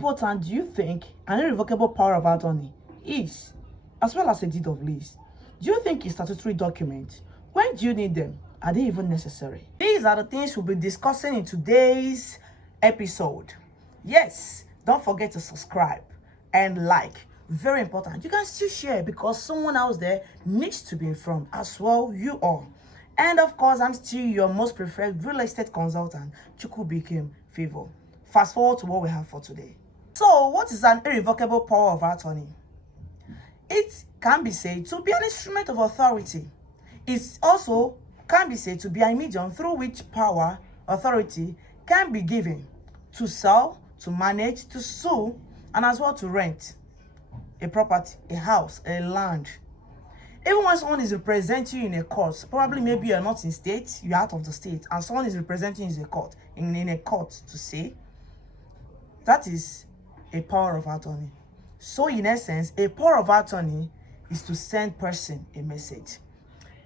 important do you think an irrevocable power of attorney is, as well as a deed of lease? Do you think it's statutory documents? When do you need them? Are they even necessary? These are the things we'll be discussing in today's episode. Yes, don't forget to subscribe and like. Very important. You can still share because someone else there needs to be informed as well. You are. And of course, I'm still your most preferred real estate consultant, Chukwubikem Favor. Fast forward to what we have for today. So, what is an irrevocable power of attorney? It can be said to be an instrument of authority. It also can be said to be a medium through which authority can be given to sell, to manage, to sue, and as well to rent a property, a house, a land. Even when someone is representing you in a court, probably maybe you're not in state, you're out of the state, and someone is representing you in a court to say, that is a power of attorney. So in essence, a power of attorney is to send person a message.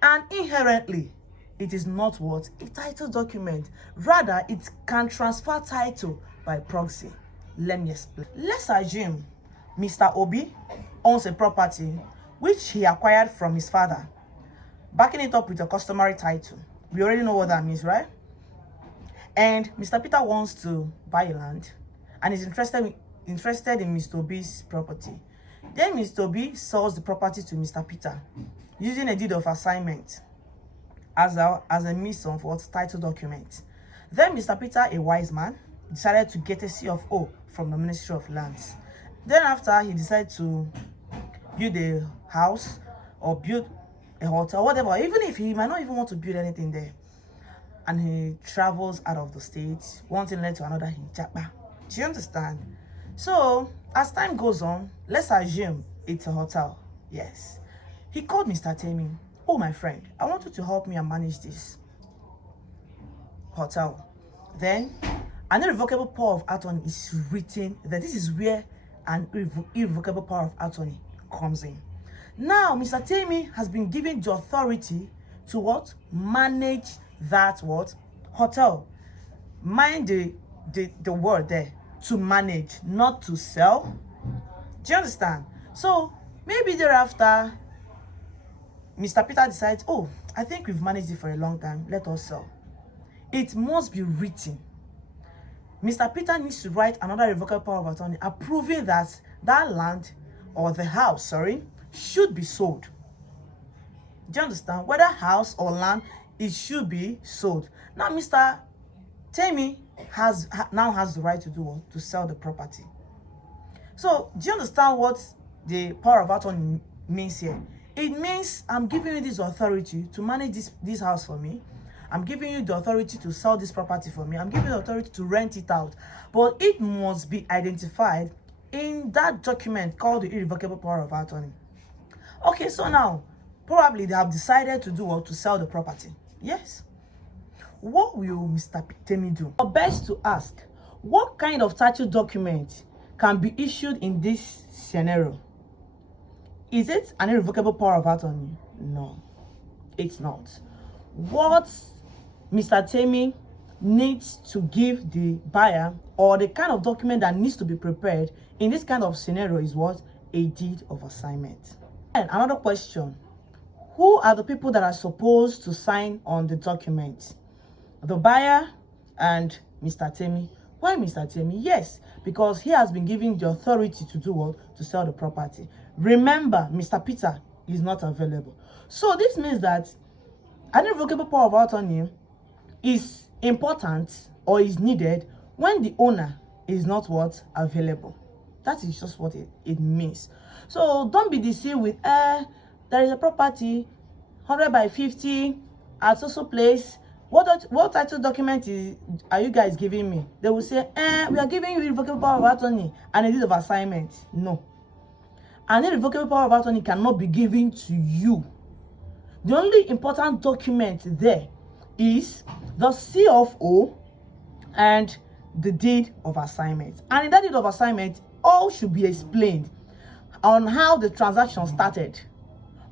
And inherently, it is not what? A title document. Rather, it can transfer title by proxy. Let me explain. Let's assume Mr. Obi owns a property which he acquired from his father, backing it up with a customary title. We already know what that means, right? And Mr. Peter wants to buy a land and is interested in Mr. Obi's property. Then Mr. Obi sells the property to Mr. Peter using a deed of assignment as a means of what? Title document. Then Mr. Peter, a wise man, decided to get a CFO from the Ministry of Lands. Then after, he decided to build a house or build a hotel, whatever, even if he might not even want to build anything there. And he travels out of the state, one thing led to another, he japa. Do you understand? So, as time goes on, let's assume it's a hotel. Yes. He called Mr. Temi. Oh, my friend, I want you to help me and manage this hotel. Then, an irrevocable power of attorney is written. That this is where an irrevocable power of attorney comes in. Now, Mr. Temi has been given the authority to what? Manage that what? Hotel. Mind the word there. To manage, not to sell. Do you understand? So, maybe thereafter, Mr. Peter decides, oh, I think we've managed it for a long time. Let us sell. It must be written. Mr. Peter needs to write another irrevocable power of attorney approving that that land or the house, should be sold. Do you understand? Whether house or land, it should be sold. Now, Mr. Temi now has the right to do what? To sell the property. So, do you understand what the power of attorney means here? It means I'm giving you this authority to manage this house for me. I'm giving you the authority to sell this property for me. I'm giving you the authority to rent it out. But it must be identified in that document called the irrevocable power of attorney. Okay, so now, probably they have decided to do what? To sell the property. Yes. What will Mr. Temi do? But best to ask, what kind of title document can be issued in this scenario? Is it an irrevocable power of attorney? No, it's not. What Mr. Temi needs to give the buyer, or the kind of document that needs to be prepared in this kind of scenario, is what? A deed of assignment. And another question, who are the people that are supposed to sign on the document? The buyer and Mr. Temi. Why Mr. Temi? Yes, because he has been given the authority to do what? To sell the property. Remember, Mr. Peter is not available. So this means that an irrevocable power of attorney is important or is needed when the owner is not what? Available. That is just what it means. So don't be deceived with, there is a property, 100 by 50 at so place. What title document are you guys giving me? They will say, we are giving you irrevocable power of attorney and a deed of assignment. No. An irrevocable power of attorney cannot be given to you. The only important document there is the CFO and the deed of assignment. And in that deed of assignment, all should be explained on how the transaction started.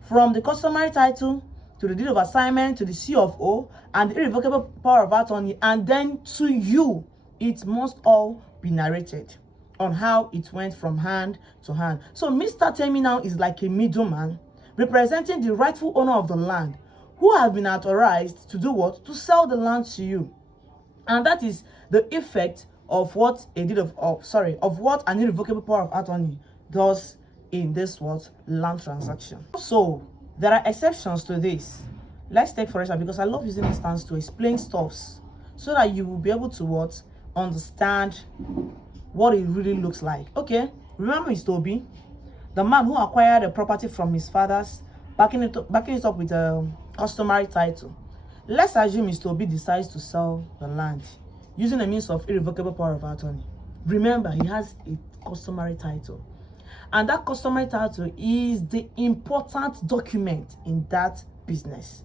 From the customary title to the deed of assignment to the CFO and the irrevocable power of attorney, and then to you, it must all be narrated. on how it went from hand to hand. So Mr. Temi now is like a middleman representing the rightful owner of the land who has been authorized to do what? To sell the land to you. And that is the effect of what a deed of what an irrevocable power of attorney does in this what? Land transaction. So there are exceptions to this. Let's take for example, because I love using instance to explain stuffs so that you will be able to what? Understand what it really looks like. Okay, remember Mr. Obi, the man who acquired a property from his fathers, backing it up with a customary title. Let's assume Mr. Obi decides to sell the land using a means of irrevocable power of attorney. Remember, he has a customary title. And that customary title is the important document in that business.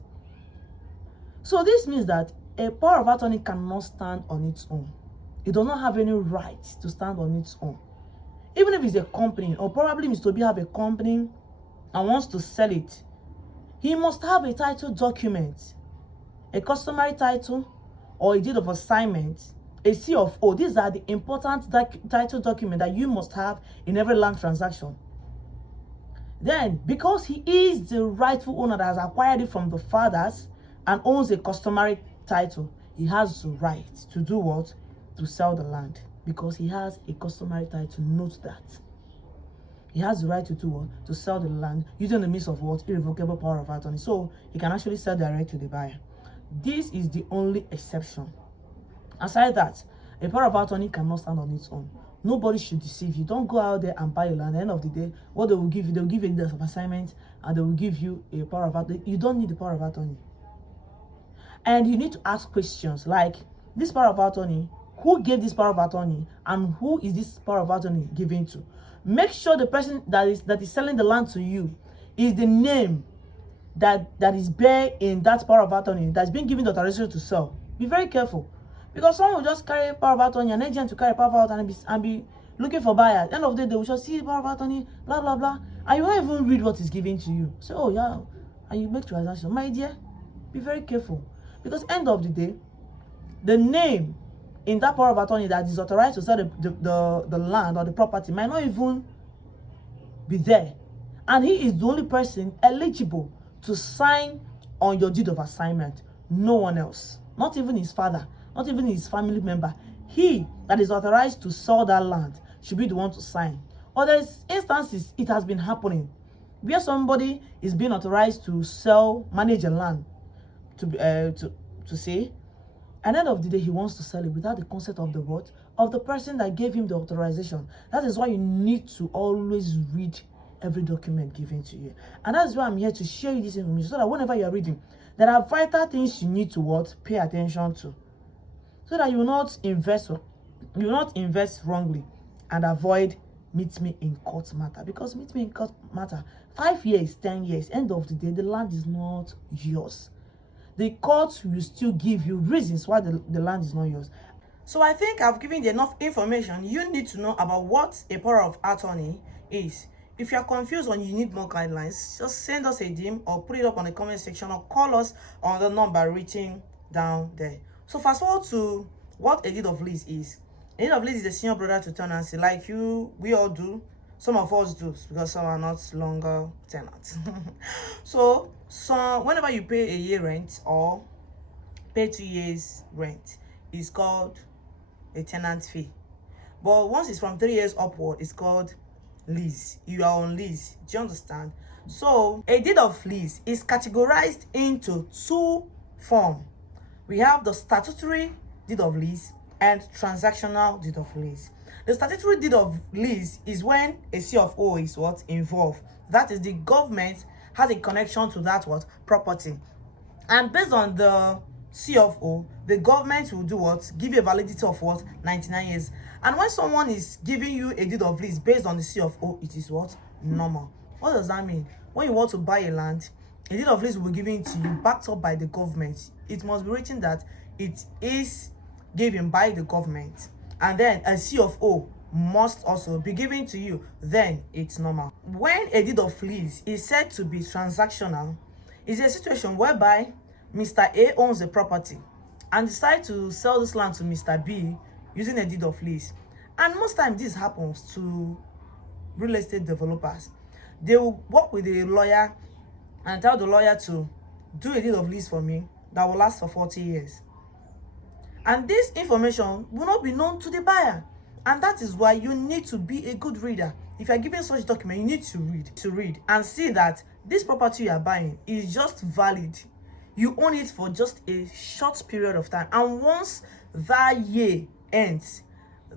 So this means that a power of attorney cannot stand on its own. It does not have any right to stand on its own. Even if it's a company, or probably Mr. Obi have a company and wants to sell it, he must have a title document, a customary title, or a deed of assignment, a CFO. These are the important title document that you must have in every land transaction. Then, because he is the rightful owner that has acquired it from the fathers and owns a customary title, he has the right to do what? To sell the land, because he has a customary title. Note that. He has the right to do what? To sell the land using the means of what? Irrevocable power of attorney. So he can actually sell direct to the buyer. This is the only exception. Aside that, a power of attorney cannot stand on its own. Nobody should deceive you. Don't go out there and buy a land. At the end of the day, what they will give you, they will give you a deed of assignment and they will give you a power of attorney. You don't need the power of attorney. And you need to ask questions like, this power of attorney, who gave this power of attorney and who is this power of attorney given to? Make sure the person that is selling the land to you is the name that is bare in that power of attorney that's been given the authorization to sell. Be very careful, because someone will just carry power of attorney, an agent to carry power of attorney and be looking for buyers. At the end of the day, they will just see power of attorney, blah blah blah, and you won't even read what is given to you. So, oh yeah, and you make transaction. My dear, be very careful, because end of the day, the name in that power of attorney that is authorized to sell the land or the property might not even be there, and he is the only person eligible to sign on your deed of assignment. No one else, not even his father, not even his family member. He that is authorized to sell that land should be the one to sign. Or there's instances it has been happening where somebody is being authorized to manage a land to say, at the end of the day, he wants to sell it without the consent of the what? Of the person that gave him the authorization. That is why you need to always read every document given to you. And that's why I'm here to share you this information, so that whenever you're reading, there are vital things you need to what? Pay attention to. So that you will not invest wrongly and avoid meet me in court matter. Because meet me in court matter, 5 years, 10 years, end of the day, the land is not yours. The court will still give you reasons why the land is not yours. So I think I've given you enough information you need to know about what a power of attorney is. If you are confused or you need more guidelines, just send us a DM or put it up on the comment section or call us on the number written down there. So fast forward to what a deed of lease is. A deed of lease is a senior brother to tenancy, like we all do. Some of us do, because some are not longer tenants. So whenever you pay a year rent or pay 2 years rent, it's called a tenant fee. But once it's from 3 years upward, it's called lease. You are on lease. Do you understand? So a deed of lease is categorized into 2 forms. We have the statutory deed of lease and transactional deed of lease. The statutory deed of lease is when a CFO is what? Involved. That is, the government has a connection to that what? Property. And based on the CFO, the government will do what? Give you a validity of what? 99 years. And when someone is giving you a deed of lease based on the CFO, it is what? Normal. What does that mean? When you want to buy a land, a deed of lease will be given to you, backed up by the government. It must be written that it is given by the government. And then a CFO must also be given to you. Then it's normal. When a deed of lease is said to be transactional, it's a situation whereby Mr. A owns a property and decides to sell this land to Mr. B using a deed of lease. And most times this happens to real estate developers. They will work with a lawyer and tell the lawyer to do a deed of lease for me that will last for 40 years. And this information will not be known to the buyer. And that is why you need to be a good reader. If you're given such document, you need to read and see that this property you are buying is just valid. You own it for just a short period of time. And once that year ends,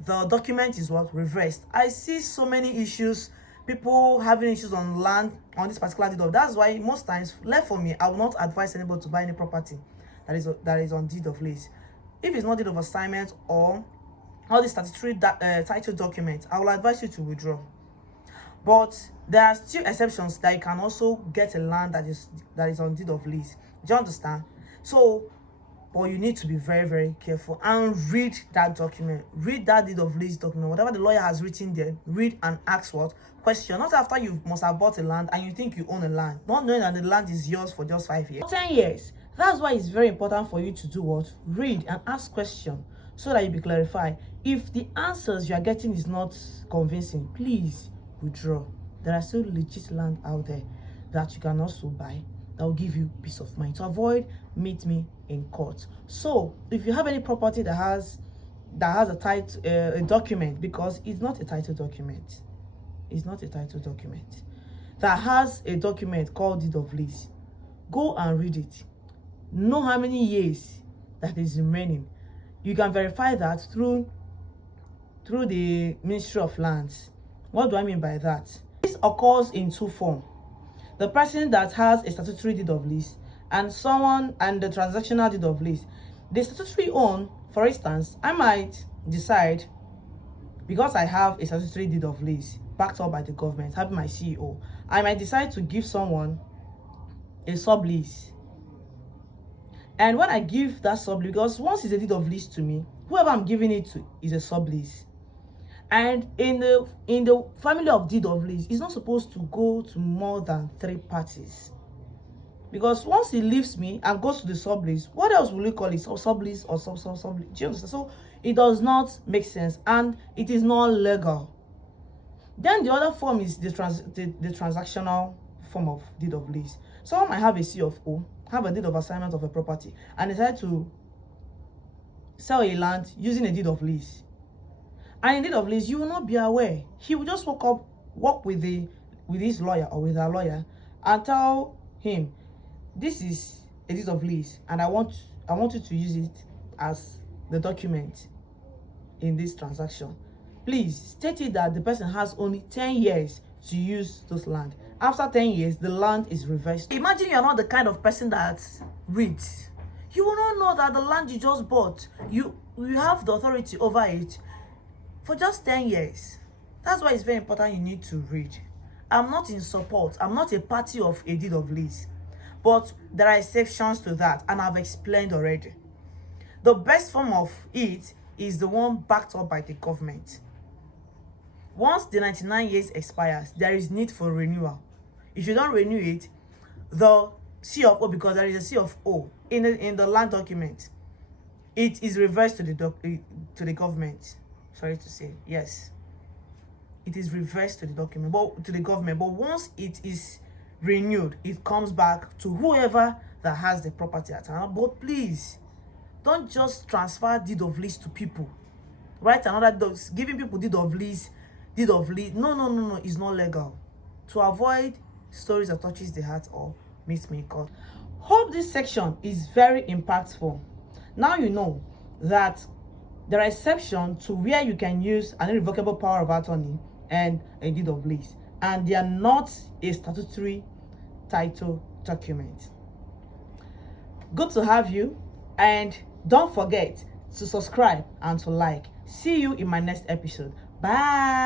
the document is what? Reversed. I see so many issues, people having issues on land on this particular deed of. That's why most times, left for me, I will not advise anybody to buy any property that is on deed of lease. If it's not deed of assignment or all these statutory title documents, I will advise you to withdraw. But there are still exceptions that you can also get a land that is on deed of lease. Do you understand? So, but you need to be very, very careful and read that document. Read that deed of lease document. Whatever the lawyer has written there, read and ask what? Question. Not after you must have bought a land and you think you own a land, not knowing that the land is yours for just 5 years. 10 years. That's why it's very important for you to do what? Read and ask questions so that you be clarified. If the answers you are getting is not convincing, please withdraw. There are still legit land out there that you can also buy that will give you peace of mind. To avoid, meet me in court. So if you have any property that has a title, a document, because it's not a title document, it's not a title document, that has a document called deed of lease, go and read it. Know how many years that is remaining. You can verify that through the Ministry of Lands. What do I mean by that? This occurs in two forms. The person that has a statutory deed of lease and the transactional deed of lease. The statutory own, for instance, I might decide, because I have a statutory deed of lease backed up by the government, having my CEO, I might decide to give someone a sublease. And when I give that sublease, because once it's a deed of lease to me, whoever I'm giving it to is a sublease. And in the family of deed of lease, it's not supposed to go to more than 3 parties. Because once he leaves me and goes to the sublease, what else will we call it? Sublease or sublease? Do you understand? So it does not make sense and it is not legal. Then the other form is the transactional form of deed of lease. Someone might have a C of O, have a deed of assignment of a property, and decide to sell a land using a deed of lease. And in deed of lease, you will not be aware. He will just work with his lawyer or with our lawyer and tell him, this is a deed of lease and I want you to use it as the document in this transaction. Please state it that the person has only 10 years to use this land. After 10 years, the land is reversed. Imagine you are not the kind of person that reads. You will not know that the land you just bought, you have the authority over it for just 10 years. That's why it's very important you need to read. I'm not in support. I'm not a party of a deed of lease. But there are exceptions to that, and I've explained already. The best form of it is the one backed up by the government. Once the 99 years expires, there is need for renewal. If you don't renew it, the C of O, because there is a C of O in the land document, it is reversed to the government. Sorry to say, yes, it is reversed to the document, but to the government. But once it is renewed, it comes back to whoever that has the property at hand. But please, don't just transfer deed of lease to people. Write another giving people deed of lease. No, it's not legal. To avoid stories that touches the heart or meets me in court. Hope this section is very impactful. Now you know that there are exceptions to where you can use an irrevocable power of attorney and a deed of lease, and they are not a statutory title document. Good to have you, and don't forget to subscribe and to like. See you in my next episode. Bye.